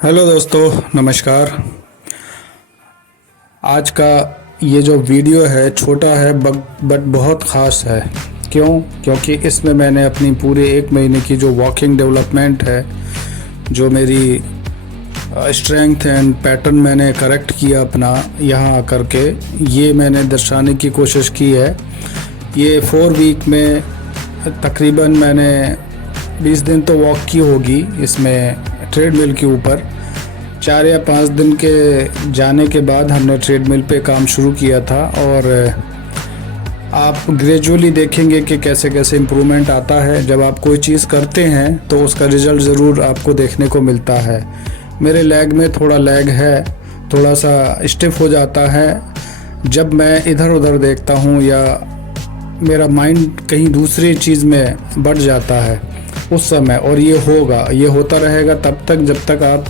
Hello दोस्तों, नमस्कार। आज का ये जो वीडियो है छोटा है बट बहुत ख़ास है। क्यों? क्योंकि इसमें मैंने अपनी पूरे 1 महीने की जो वॉकिंग डेवलपमेंट है, जो मेरी स्ट्रेंथ एंड पैटर्न मैंने करेक्ट किया अपना यहाँ आकर के, ये मैंने दर्शाने की कोशिश की है। ये 4 वीक में तकरीबन मैंने 20 दिन तो वॉक की होगी इसमें ट्रेडमिल के ऊपर। 4 या 5 दिन के जाने के बाद हमने ट्रेडमिल पे काम शुरू किया था और आप ग्रेजुअली देखेंगे कि कैसे कैसे इम्प्रूवमेंट आता है। जब आप कोई चीज़ करते हैं तो उसका रिज़ल्ट ज़रूर आपको देखने को मिलता है। मेरे लेग में थोड़ा लैग है, थोड़ा सा स्टिफ हो जाता है जब मैं इधर उधर देखता हूँ या मेरा माइंड कहीं दूसरी चीज़ में बढ़ जाता है उस समय। और ये होता रहेगा तब तक जब तक आप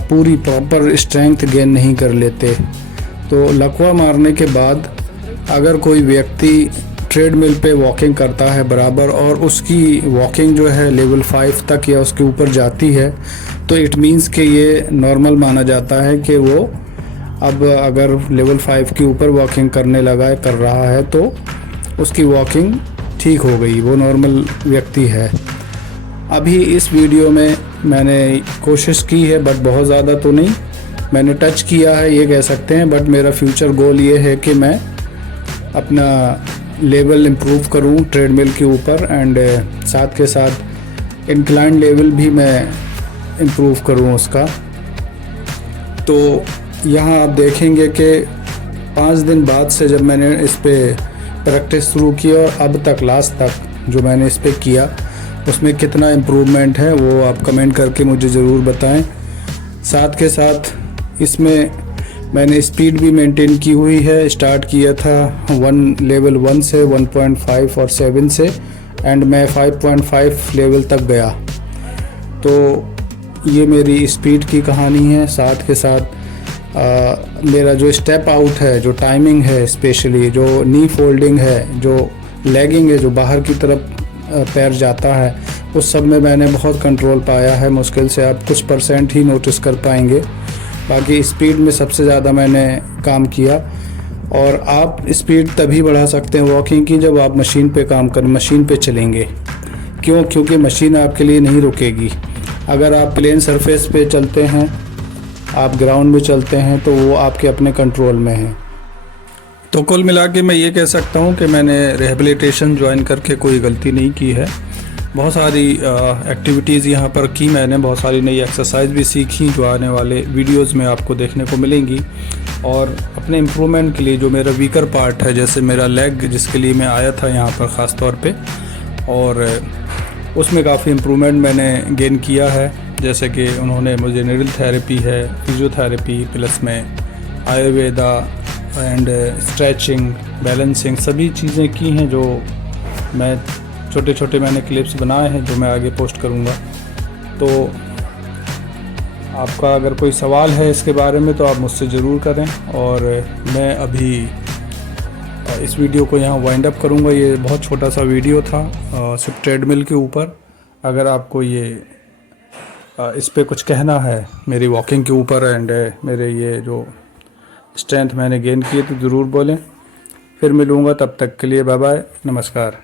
पूरी प्रॉपर स्ट्रेंथ गेन नहीं कर लेते। तो लकवा मारने के बाद अगर कोई व्यक्ति ट्रेडमिल पे वॉकिंग करता है बराबर और उसकी वॉकिंग जो है लेवल 5 तक या उसके ऊपर जाती है, तो इट मीन्स कि ये नॉर्मल माना जाता है कि वो अब अगर लेवल 5 के ऊपर वॉकिंग कर रहा है तो उसकी वॉकिंग ठीक हो गई, वो नॉर्मल व्यक्ति है। अभी इस वीडियो में मैंने कोशिश की है बट बहुत ज़्यादा तो नहीं, मैंने टच किया है ये कह सकते हैं। बट मेरा फ्यूचर गोल ये है कि मैं अपना लेवल इम्प्रूव करूं ट्रेडमिल के ऊपर एंड साथ के साथ इंक्लाइन लेवल भी मैं इम्प्रूव करूं उसका। तो यहाँ आप देखेंगे कि 5 दिन बाद से जब मैंने इस पर प्रैक्टिस शुरू की और अब तक लास्ट तक जो मैंने इस पर किया उसमें कितना इम्प्रूवमेंट है वो आप कमेंट करके मुझे ज़रूर बताएं। साथ के साथ इसमें मैंने स्पीड भी मेंटेन की हुई है। स्टार्ट किया था लेवल 1 से 1.5 और 7 से एंड मैं 5.5 लेवल तक गया। तो ये मेरी स्पीड की कहानी है। साथ के साथ मेरा जो स्टेप आउट है, जो टाइमिंग है, स्पेशली जो नी फोल्डिंग है, जो लेगिंग है, जो बाहर की तरफ पैर जाता है, उस सब में मैंने बहुत कंट्रोल पाया है। मुश्किल से आप कुछ परसेंट ही नोटिस कर पाएंगे, बाकी स्पीड में सबसे ज़्यादा मैंने काम किया। और आप स्पीड तभी बढ़ा सकते हैं वॉकिंग की जब आप मशीन पे चलेंगे। क्यों? क्योंकि मशीन आपके लिए नहीं रुकेगी। अगर आप प्लेन सरफेस पे चलते हैं, आप ग्राउंड में चलते हैं, तो वो आपके अपने कंट्रोल में है। तो कुल मिला के मैं ये कह सकता हूँ कि मैंने रिहेबिलिटेशन ज्वाइन करके कोई गलती नहीं की है। बहुत सारी एक्टिविटीज़ यहाँ पर की मैंने, बहुत सारी नई एक्सरसाइज भी सीखी जो आने वाले वीडियोस में आपको देखने को मिलेंगी। और अपने इम्प्रूवमेंट के लिए जो मेरा वीकर पार्ट है, जैसे मेरा लेग जिसके लिए मैं आया था यहाँ पर ख़ास तौर पे, और उसमें काफ़ी इम्प्रूवमेंट मैंने गेन किया है। जैसे कि उन्होंने मुझे नीडल थेरेपी है, फिजियोथेरेपी, प्लस में आयुर्वेदा एंड स्ट्रेचिंग, बैलेंसिंग, सभी चीज़ें की हैं जो मैं छोटे छोटे मैंने क्लिप्स बनाए हैं जो मैं आगे पोस्ट करूँगा। तो आपका अगर कोई सवाल है इसके बारे में तो आप मुझसे ज़रूर करें। और मैं अभी इस वीडियो को यहाँ वाइंड अप करूँगा। ये बहुत छोटा सा वीडियो था सिर्फ ट्रेडमिल के ऊपर। अगर आपको ये इस पे कुछ कहना है मेरी वॉकिंग के ऊपर एंड मेरे ये जो स्ट्रेंथ मैंने गेन की है तो ज़रूर बोलें। फिर मिलूँगा, तब तक के लिए बाय बाय, नमस्कार।